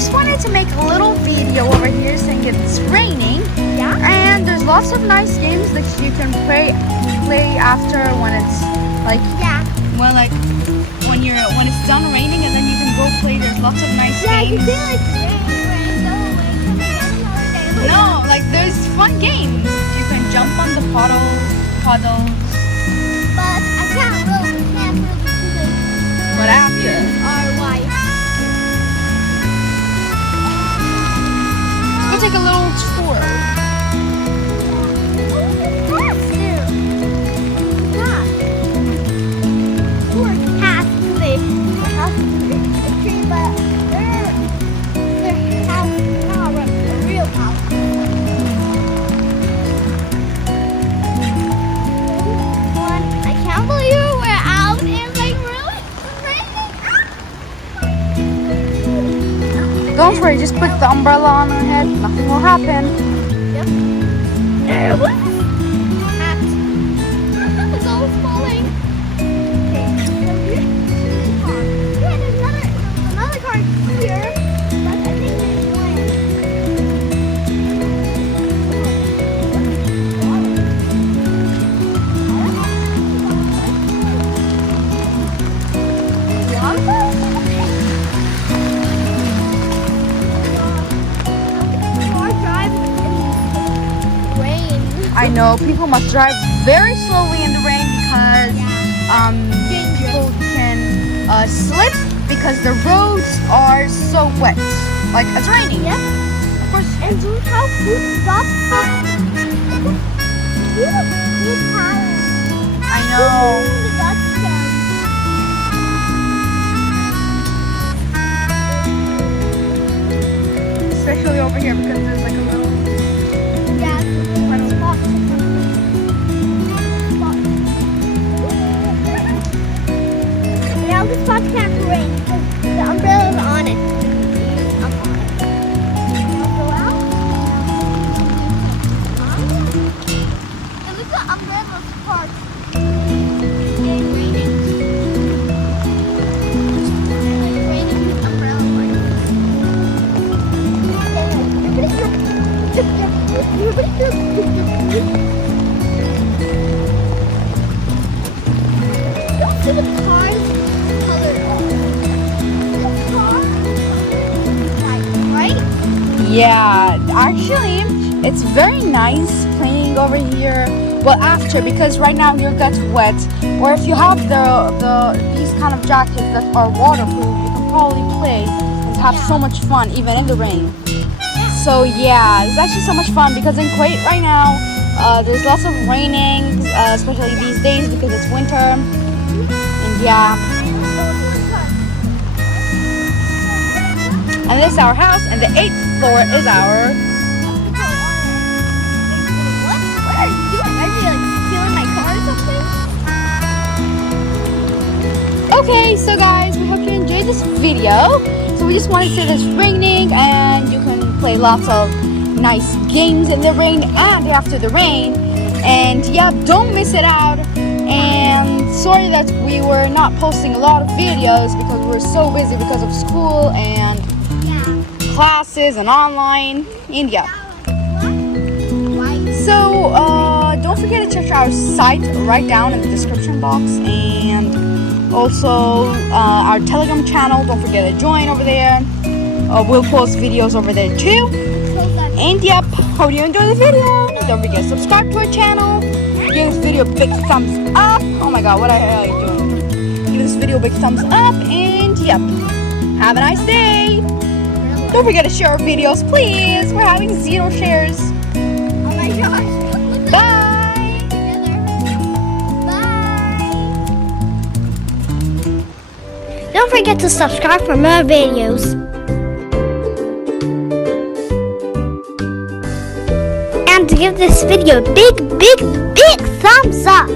just wanted to make a little video over here saying it's raining. Yeah. And there's lots of nice games that you can play after when it's like when it's done raining, and then you can go play. There's lots of nice games. You can like rain, go away, come again another day. No, like there's fun games. You can jump on the puddles. But I can't really because What after? our wife. Let's go take a little tour. Don't worry, just put the umbrella on her head. Nothing will happen. Yep. It's all falling. Okay. Yeah, there's another car here. But I think there's I know people must drive very slowly in the rain because people can slip because the roads are so wet. Like it's raining. Yep. Of course. And look how good stuff. I know. Especially over here because there's like a little. Now this spot can't rain because the umbrella's on it. Up on it. Wanna go out? And look at the umbrella's part. It's raining. Like raining with umbrella Don't see the cars colored on. This car white, right? Yeah, actually, it's very nice playing over here. Well, after, because right now your gets wet. Or if you have these kind of jackets that are waterproof, you can probably play and have so much fun even in the rain. So yeah, it's actually so much fun because in Kuwait right now, there's lots of raining, especially these days because it's winter. And yeah. And this is our house, and the 8th floor is our. What are you doing? Are you like stealing my car or something? Okay, so guys, we hope you enjoyed this video. So we just wanted to say that it's raining, and you can play lots of nice games in the rain and after the rain. And yeah, don't miss it out. And sorry that we were not posting a lot of videos because we're so busy because of school and classes and online India. So don't forget to check our site right down in the description box, and also our Telegram channel. Don't forget to join over there. We'll post videos over there too. And yep, hope you enjoyed the video. Don't forget to subscribe to our channel. Give this video a big thumbs up. Oh my god, what are you doing? Give this video a big thumbs up, and yep, have a nice day. Don't forget to share our videos, please. We're having 0 shares. Oh my gosh. Bye. Bye. Don't forget to subscribe for more videos. And to give this video a big thumbs up.